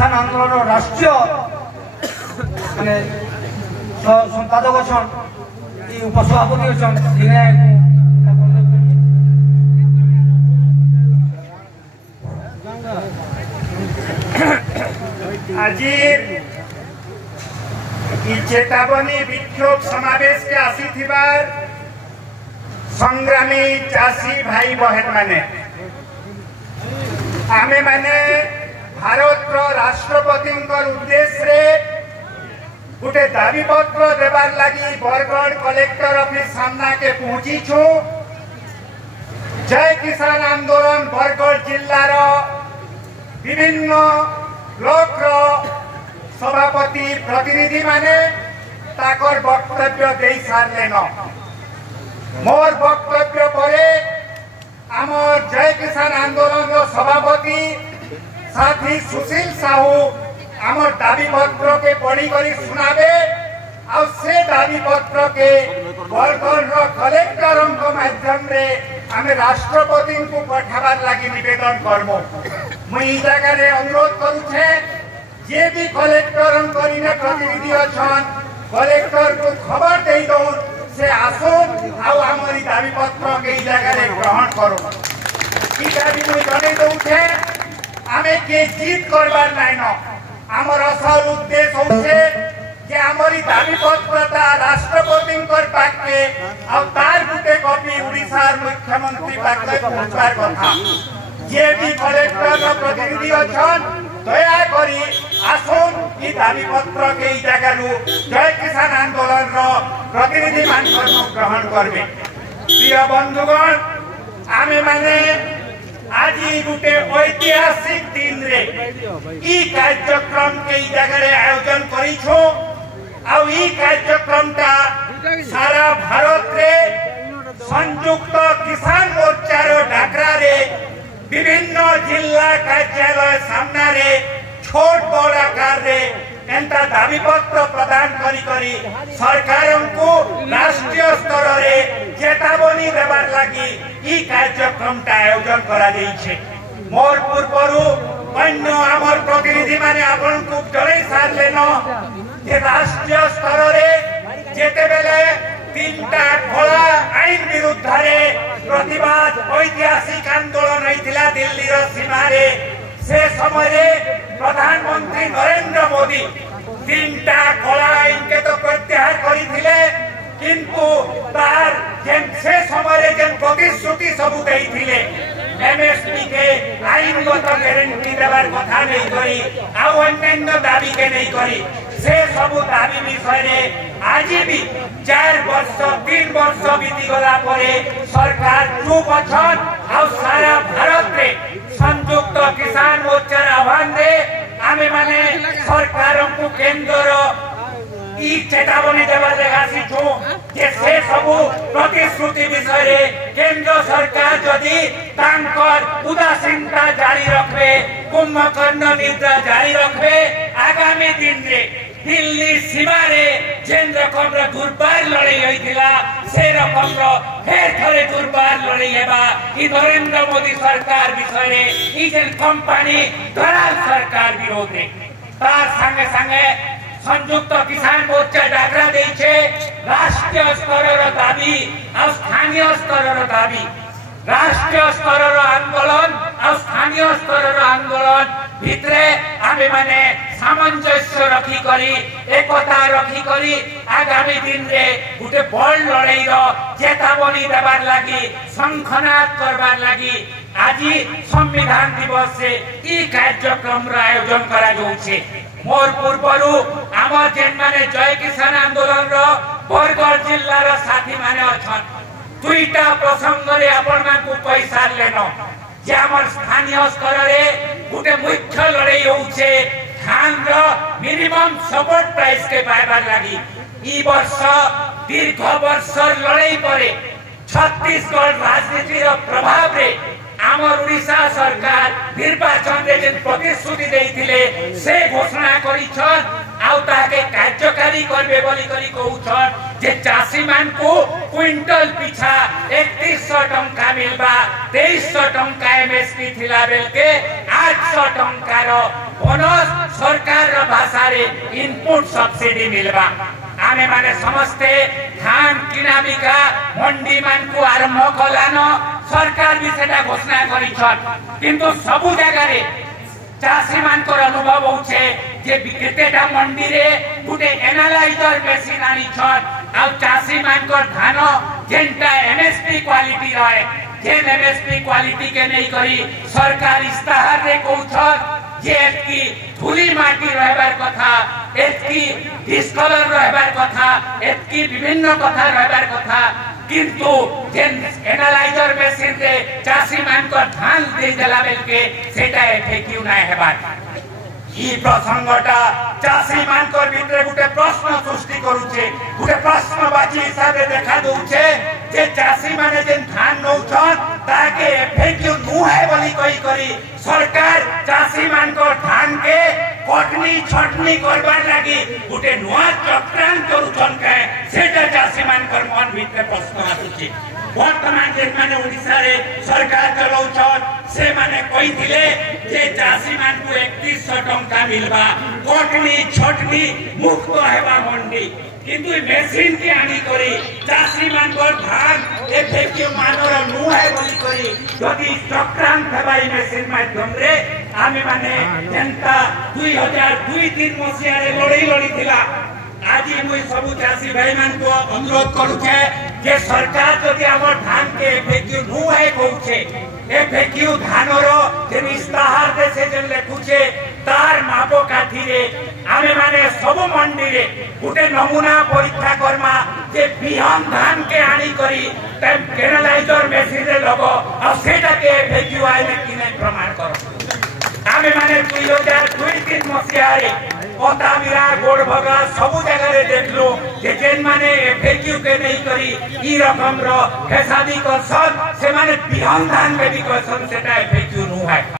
किसान आंदोलन राष्ट्रीय माने संपादक अच्छा उपसभापति अच्छा आज चेतावनी विक्षोभ समावेश के आसी संग्रामी चाषी भाई बहन माने आमे माने भारत राष्ट्रपति उद्देश्य गोटे दाबी पत्र देवार लगी बरगढ़ कलेक्टर ऑफिस सामना के पहुंची छु। जय किसान आंदोलन बरगढ़ जिल्लार विभिन्न ब्लॉक सभापति प्रतिनिधि माने ताकर वक्तव्य दे सारे न मोर वक्तव्य परे आमर जय किसान आंदोलन सभापति साथी सुशील साहू आमर दाबी पत्र के पढ़ी करी सुनाबे और से दाबी पत्र के बरगढ़ कलेक्टर माध्यम रे आमे राष्ट्रपति को पठाबार लगी निवेदन करमो। मुई जगह अनुरोध करुछे जे भी कलेक्टर प्रतिनिधि अच्छन कलेक्टर को खबर दे दो से आसन आमरी दाबी पत्र के जगह ग्रहण करो। दाबी मुई जन दौचे आमे के जीत करबार नाइन आमर असल उद्देश्य होचे जे आमरी दाबी पत्र राष्ट्रपति पाके तार गुटे कॉपी उड़ीसा मुख्यमंत्री पाके पहुंचबार कथा। जे भी कलेक्टर प्रतिनिधि अच्छन दया करी आसन ई दाबी पत्र के जगह जय किसान आंदोलन प्रतिनिधि मान ग्रहण करबे। प्रिय बंधुगण आमे माने आज गोटे ऐतिहासिक दिन रे ई कार्यक्रम के जगह आयोजन करिछो आ ई कार्यक्रम ता सारा भारत रे संयुक्त किसान मोर्चा रो डाकरा रे विभिन्न जिला कार्यालय सामना रे छोट बड़ आकार रे एंता दाबी पत्र प्रदान करी सरकार को राष्ट्रीय स्तर रे चेतावनी देवार लगी ई कार्यक्रम ता आयोजन करा जाइछे। मोर पूर्वरु अन्य आमर प्रतिनिधि माने आपन को जणै सारले न जे राष्ट्रीय स्तर रे जेते बेले तीनटा खोला आईन विरुद्ध रे प्रतिवाद ऐतिहासिक आंदोलन होइतिला दिल्ली रो सीमा रे से समय प्रधानमंत्री नरेंद्र मोदी तीनटा खोला आईन के तो प्रत्याहार करिथिले किंतु तार जेन से समय जेन प्रतिश्रुति सब देइथिले एमएसपी के आईनगत गारंटी देवार कथा नहीं करी आ अन्य दाबी के नहीं करी से सब दाबी विषय रे आज भी 4 वर्ष 3 वर्ष बीती गला परे सरकार चुप अछन आ सारा भारत रे संयुक्त किसान मोर्चा आह्वान दे आमे माने सरकार को केंद्र ई चेतावनी देवा लेगासी छु जे से सब प्रतिश्रुति विषय रे केंद्र सरकार जदि तांकर उदासीनता जारी रखबे कुंभकर्ण निद्रा जारी रखबे आगामी दिन रे दिल्ली सीमा रे जेन रकम रो दुर्बार लड़ाई होइतिला से रकम रो फेर थरे दुर्बार लड़ाई हेबा ई नरेंद्र मोदी सरकार विषय रे ई जेन कंपनी दलाल सरकार विरोध रे तार संगे संगे संयुक्त किसान मोर्चा डाकरा देछे राष्ट्रीय स्तर रो दाबी और स्थानीय स्तर रो दाबी राष्ट्रीय स्तर रो आंदोलन और स्थानीय स्तर रो आंदोलन भितरे आमे माने सामंजस्य रखी करी एकता रखी करी आगामी दिन रे गोटे बड़ लड़ाई रो चेतावनी देवार लगी संखनाद करबार लगी आज संविधान दिवस से ई कार्यक्रम रो आयोजन करा जाउछे। मोर पूर्वरु आमर जेन माने जय किसान आंदोलन रो बरगढ़ जिल्ला रो साथी माने अछन दुईटा प्रसंग रे आपण मान को पैसा लेनो जे आमर स्थानीय स्तर रे गोटे मुख्य लड़ाई होउछे धान रो मिनिमम सपोर्ट प्राइस के पाइबार लागि ई वर्ष दीर्घ वर्ष लड़ाई परे छत्तीसगढ़ राजनीति रो प्रभाव रे आमर उड़ीसा सरकार निर्वाचन रे जेन प्रतिश्रुति देइथिले से घोषणा करिछन आउ ताके कार्यकारी करबे बोली करी कहउछन जे चासी मान को क्विंटल पिछा 3100 टंका मिलबा 2300 टंका एमएसपी थिला बेल के 800 टंका रो बोनस सरकार भाषा रे इनपुट सब्सिडी मिलवा आमे माने समस्ते धान किना बिका मंडी मान को आरंभ कलानो सरकार भी सेटा घोषणा करी किंतु सबु जगह रे चाषी मान को अनुभव होछे जे केतेटा मंडी रे गुटे एनालाइजर मशीन आनी आ चाषी मान को धान जेंटा एमएसपी क्वालिटी रहे जेन एमएसपी क्वालिटी के नहीं करी सरकार इस्ताहार रे कहउछ जे एतकी धूली माटी रहबार कथा एतकी डिस्कलर रहबार कथा एतकी विभिन्न कथा रहबार कथा किंतु जेन एनालाइजर मशीन रे चाषी मान को धान दे देला बेलके सेटा एफेक्टिव ना हेबार ई प्रसंगटा चाषी मान को भितर गुटे प्रश्न सृष्टि करूचे गुटे प्रश्नवाची हिसाब रे देखा दउचे जे चाषी माने जेन धान नउछन ताके एफेक्टिव नु है बोली कहि करी सरकार चाषी मान को धान के कटनी छटनी करबार लागि गुटे नुआ चक्रांत करूछन के सेटा चाषी मान को मन भितर प्रश्न आसुची वर्तमान जेन माने ओडिसा रे सरकार चलाउछन से माने कहिथिले जे चाषी मान को 3100 टंका मिलबा कटनी छटनी मुक्त हेबा मंडी किंतु मेसिन के आनी करी चाषी मान को धान एफेक्टिव मानर नु है बोली करी जदि चक्रांत हेबाई मेसिन माध्यम रे आमे माने जनता 2002-3 मसिया रे लड़ी थिला आज मुई सबु चाषी भाई मान को अनुरोध करूछे जे सरकार जदि हमर धान के एफेक्टिव नु है कहूछे एफेक्टिव धानरो जेन इस्ताहार देसे जेन लेखुछे तार मापो काठी रे आमे माने सबु मंडी रे गुटे नमूना परीक्षा करमा जे बिहन धान के आनी करी तम एनालाइजर मशीन रे लगो आ सेटा के एफेक्टिव आइले कि नै प्रमाण करो आमे माने 2002-3 मसिया रे पताबिरा गोड़भगा सबु जगह रे देखलो जे जेन माने एफेक्टिव के नहीं करी ई रकम रो फेसादी करसन से माने बिहन धान के भी करसन सेटा एफेक्टिव नु है।